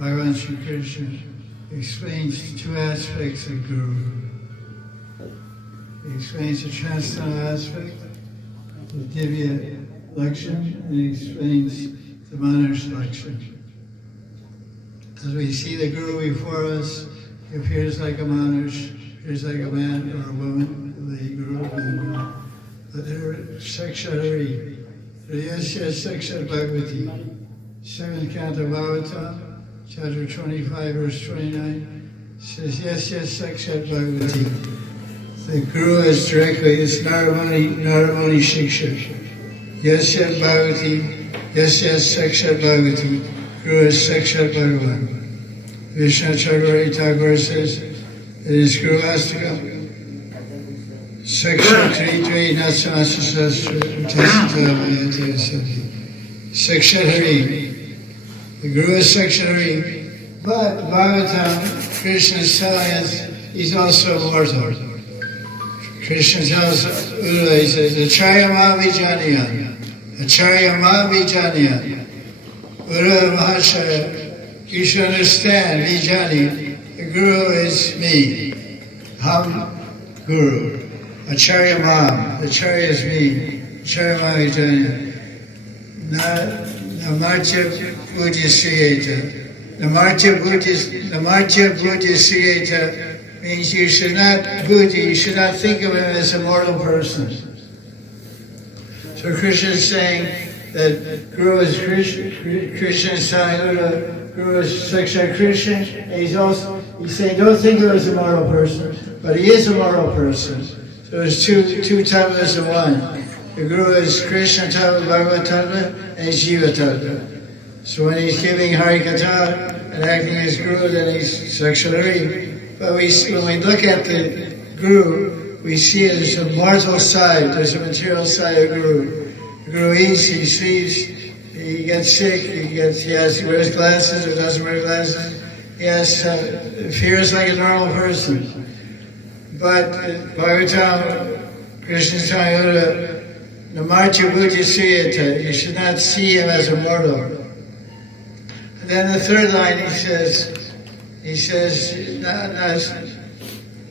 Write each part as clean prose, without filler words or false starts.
Bhagavan Shri Krishna explains two aspects of Guru. He explains the transcendental aspect, the Divya Lakshan, and he explains the Manas Lakshan. As we see the Guru before us, he appears like a Manas, appears like a man or a woman, the Guru, but they're Sakshari. Yes, Sakshat Bhagavati. 7th canto Bhagavatam, chapter 25, verse 29, says, yes, Sakshat Bhagavati. The Guru is directly, it's Naramani Shiksha. Yes, Bhagavati, yes, Sakshat Bhagavati. Guru is Sakshat Bhagavan. Vishnu Chakravarti Thakur says, it is Guru Astakam. Sakshat Hari Natsamasa Sastra Tasatavayati Asati. Sakshat Hari. The Guru is Sakshat Hari. But Bhagavatam, Krishna is telling us he's also mortal. Krishna tells Uddhava, he says, Acharya ma vijaniya. Acharya ma vijaniya. Uddhava Mahacharya, you should understand, vijani, the Guru is me. Ham Guru. Acharya ma, Acharya is me. Acharya ma vijaniya. Namartya buddhi sriyeta. Namartya buddhi sriyeta means you should not think of him as a mortal person. So Krishna is saying that Guru is Krishna is telling Uddhava, Guru is Sakshat Krishna, and he's saying don't think of him as a mortal person, but he is a mortal person. So there's two tattvas in one. The Guru is Krishna tattva, Bhagavad tattva, and he's Jiva tattva. So when he's giving Hari Katha and acting as Guru, then he's Sakshat Hari. But when we look at the Guru, we see there's a mortal side, there's a material side of Guru. The Guru eats, he sleeps, he gets sick, he wears glasses or doesn't wear glasses. He appears like a normal person. But Bhagavatam, Krishna is telling Uddhava, Namartya buddhi sriyata, you should not see him as a mortal. And then the third line he says,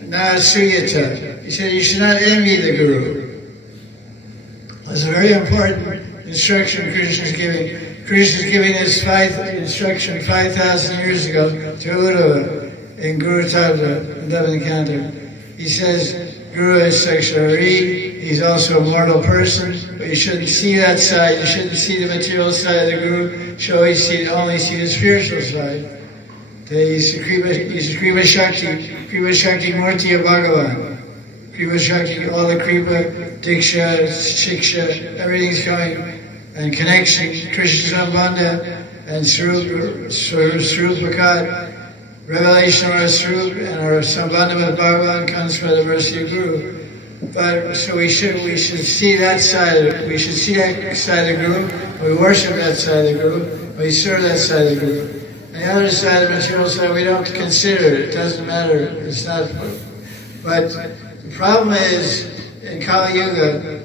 na sriyata. He said, you should not envy the Guru. That's a very important instruction Krishna is giving. Krishna is giving this instruction 5,000 years ago to Uddhava in Guru Tattva, 11th canto. He says, Guru is Sakshat Hari, he's also a mortal person, but you shouldn't see that side, you shouldn't see the material side of the Guru, you should only see the spiritual side. He's a Kripa Shakti Murti of Bhagavan. Kripa Shakti, all the Kripa, Diksha, Shiksha, everything's coming, and connection, Krishna Sambandha, and Swarup Bhakat, revelation of our Swarup and our Sambandha with Bhagavan comes by the mercy of Guru. But so we should see that side. We should see that side of the Guru. We worship that side of the Guru. We serve that side of the Guru. And the other side, the material side, we don't consider it. It doesn't matter. It's not. But the problem is in Kali Yuga,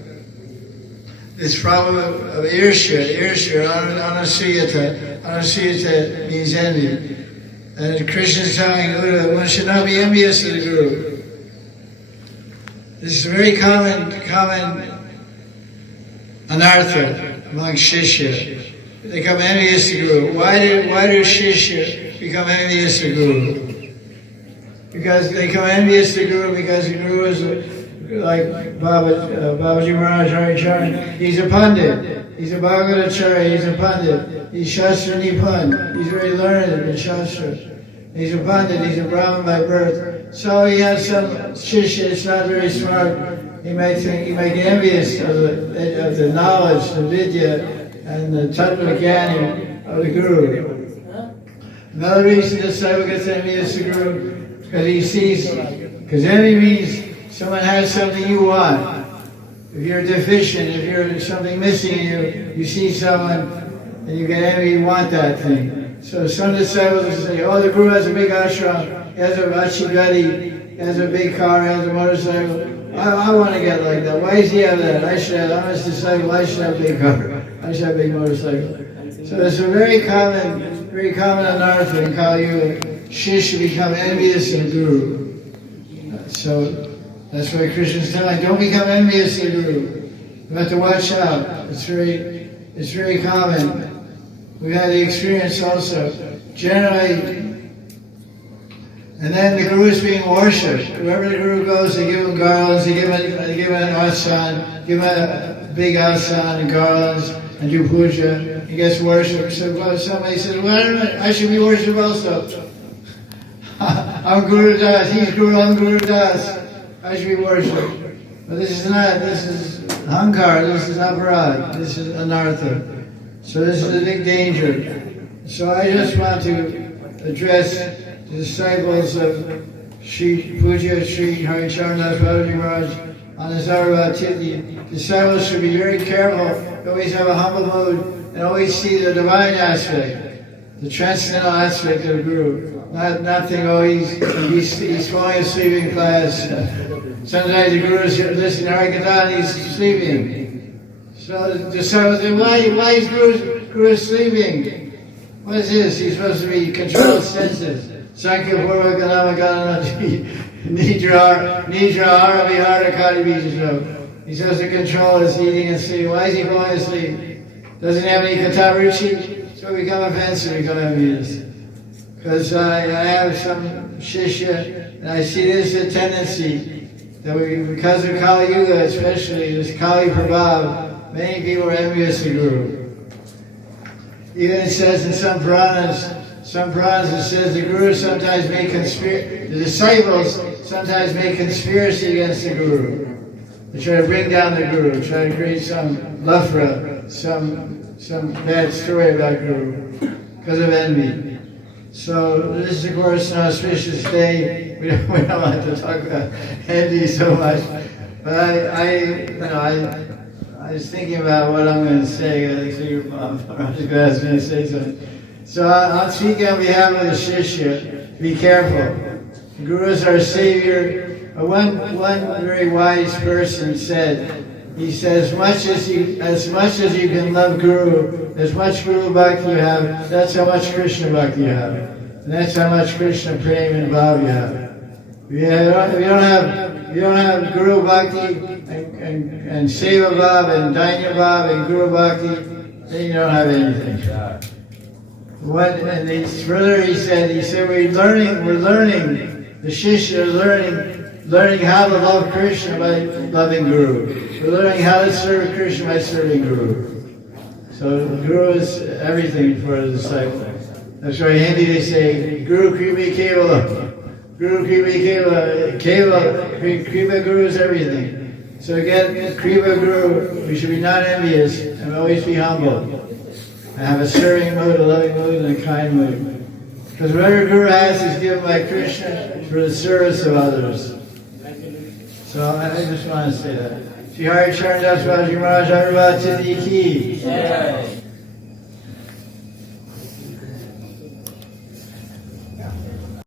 this problem of Irsha, Anasuyata means envy. And Krishna is telling Uddhava, one should not be envious of the Guru. This is a very common anartha among Shishya. They become envious of the Guru. Why do Shishya become envious of the Guru? Because they become envious of the Guru because the Guru is like Babaji Maharaj Avirbhav. He's a Pandit. He's a Bhagavatacharya. He's a Pandit. He's Shastra Nipan. He's very learned in Shastra. He's a Pandit. He's a Brahmin by birth. So he has some Shishya that's not very smart. He might get envious of the knowledge, the Vidya, and the Tattva Jnani of the Guru. Another reason this disciple gets envious of the Guru is because he sees, because envy means someone has something you want. If you're deficient, if you're something missing in you, you see someone and you get envy, you want that thing. So some disciples say, oh, the Guru has a big ashram, he has a Vachigati, he has a big car, he has a motorcycle. I want to get like that. Why does he have that? I'm his disciple, I should have a big car. I should have a big motorcycle. So So it's a very common anartha in Kali Yuga. Shishya become envious of the Guru. So that's why Krishna's telling, don't become envious of the Guru. You have to watch out. It's very common. We've had the experience also. Generally, and then the Guru is being worshipped. Wherever the Guru goes, they give him garlands, they give him an asan, give him a big asan and garlands, and do puja. He gets worshipped. So somebody says, well, I should be worshipped also. I'm Guru Das, he's Guru, I'm Guru Das. I should be worshipped. But this is hankar, this is aparad, this is anartha. So this is a big danger. So I just want to address the disciples of Sri Puja Sri Charan Das Babaji Maharaj on his Avirbhav. The disciples should be very careful, always have a humble mood, and always see the divine aspect, the transcendental aspect of the Guru. Not think, oh, he's falling asleep in class. Sometimes the Guru is listening to Harikatha and he's sleeping. So the disciples say, why is Guru sleeping? What is this? He's supposed to be controlled senses. Sankhya Purva Kanama Kanana Nidra Hara Vihara Kali Bijasho. He's supposed to control his eating and sleeping. Why is he falling asleep? Doesn't he have any kataruchi? So we become offensive, we become envious. Because I have some shishya, and I see this a tendency that because of Kali Yuga especially, this Kali Prabhav, many people are envious of the Guru. Even it says in some Puranas it says the Guru sometimes make the disciples sometimes make conspiracy against the Guru. They try to bring down the Guru, try to create some lafra, some bad story about Guru because of envy. So this is of course an auspicious day. We don't want to talk about envy so much, but I was thinking about what I'm going to say. I think Maharaj asked me to say something. So I'm speaking on behalf of the Shishya. Be careful. The Guru is our savior. One very wise person said, he said, as much as you can love Guru, as much Guru Bhakti you have, that's how much Krishna Bhakti you have. And that's how much Krishna Prem and Bhav you have. If you don't have Guru Bhakti and Seva Bhav and Dainya Bhav and Guru Bhakti, then you don't have anything. Further he said, we're learning, the Shishya are learning how to love Krishna by loving Guru. We're learning how to serve Krishna by serving Guru. So Guru is everything for a disciple. That's why in Hindi they say, Guru Kripa Kevala. Guru Kripa Kevala. Kripa Guru is everything. So again, Kripa Guru, we should be not envious and always be humble. And have a serving mood, a loving mood, and a kind mood. Because whatever Guru has is given by Krishna for the service of others. So I just want to say that. Shri Charan Das Babaji Maharaj Avirbhav Ki.